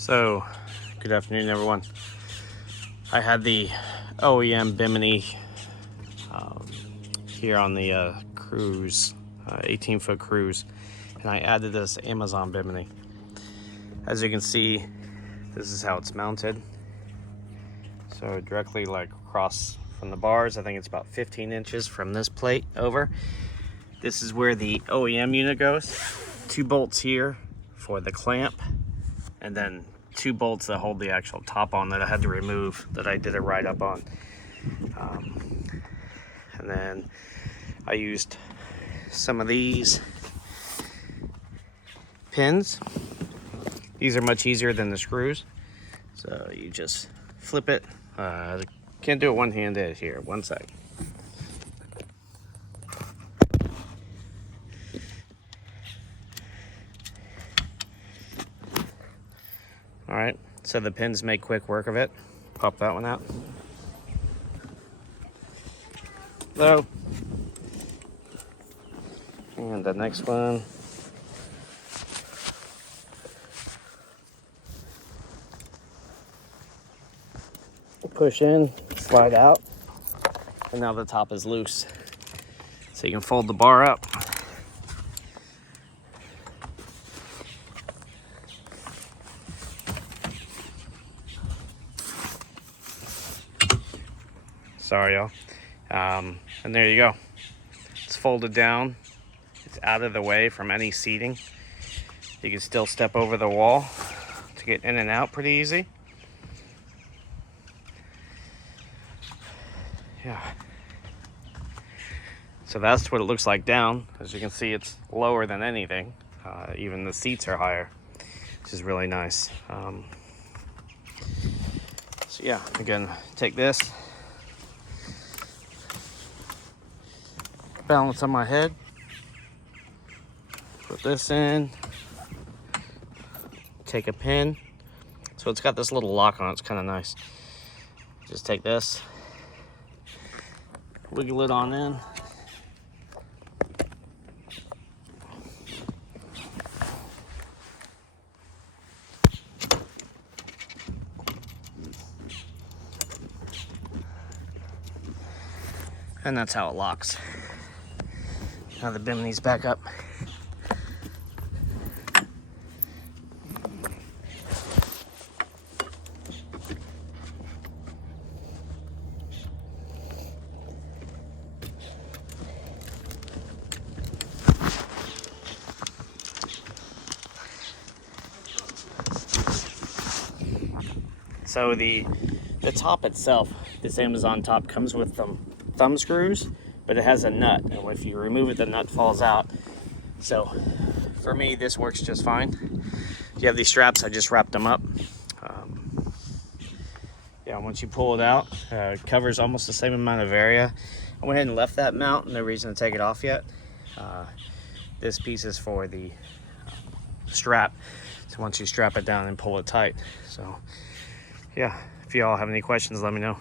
So, good afternoon, everyone. I had the OEM Bimini here on the cruise, 18-foot cruise, and I added this Amazon Bimini. As you can see, this is how it's mounted. So directly like across from the bars, I think it's about 15 inches from this plate over. This is where the OEM unit goes. 2 bolts here for the clamp, and then 2 bolts that hold the actual top on that I had to remove, that I did a write-up on. And then I used some of these pins. These are much easier than the screws. So you just flip it. Can't do it one-handed here. One sec. All right, so the pins make quick work of it. Pop that one out. Hello. And the next one. Push in, slide out, and now the top is loose. So you can fold the bar up. Sorry, y'all. And there you go. It's folded down. It's out of the way from any seating. You can still step over the wall to get in and out pretty easy. Yeah. So that's what it looks like down. As you can see, it's lower than anything. Even the seats are higher, which is really nice. So yeah, again, take this. Balance on my head, put this in, take a pin. So it's got this little lock on it, it's kind of nice. Just take this, wiggle it on in. And that's how it locks. Now the Bimini's back up. So the top itself, this Amazon top, comes with some thumb screws, but it has a nut, and if you remove it, the nut falls out. So for me, this works just fine. You have these straps, I just wrapped them up. Yeah, once you pull it out, it covers almost the same amount of area. I went ahead and left that mount, no reason to take it off yet. This piece is for the strap, so once you strap it down and pull it tight. So yeah, if you all have any questions, let me know.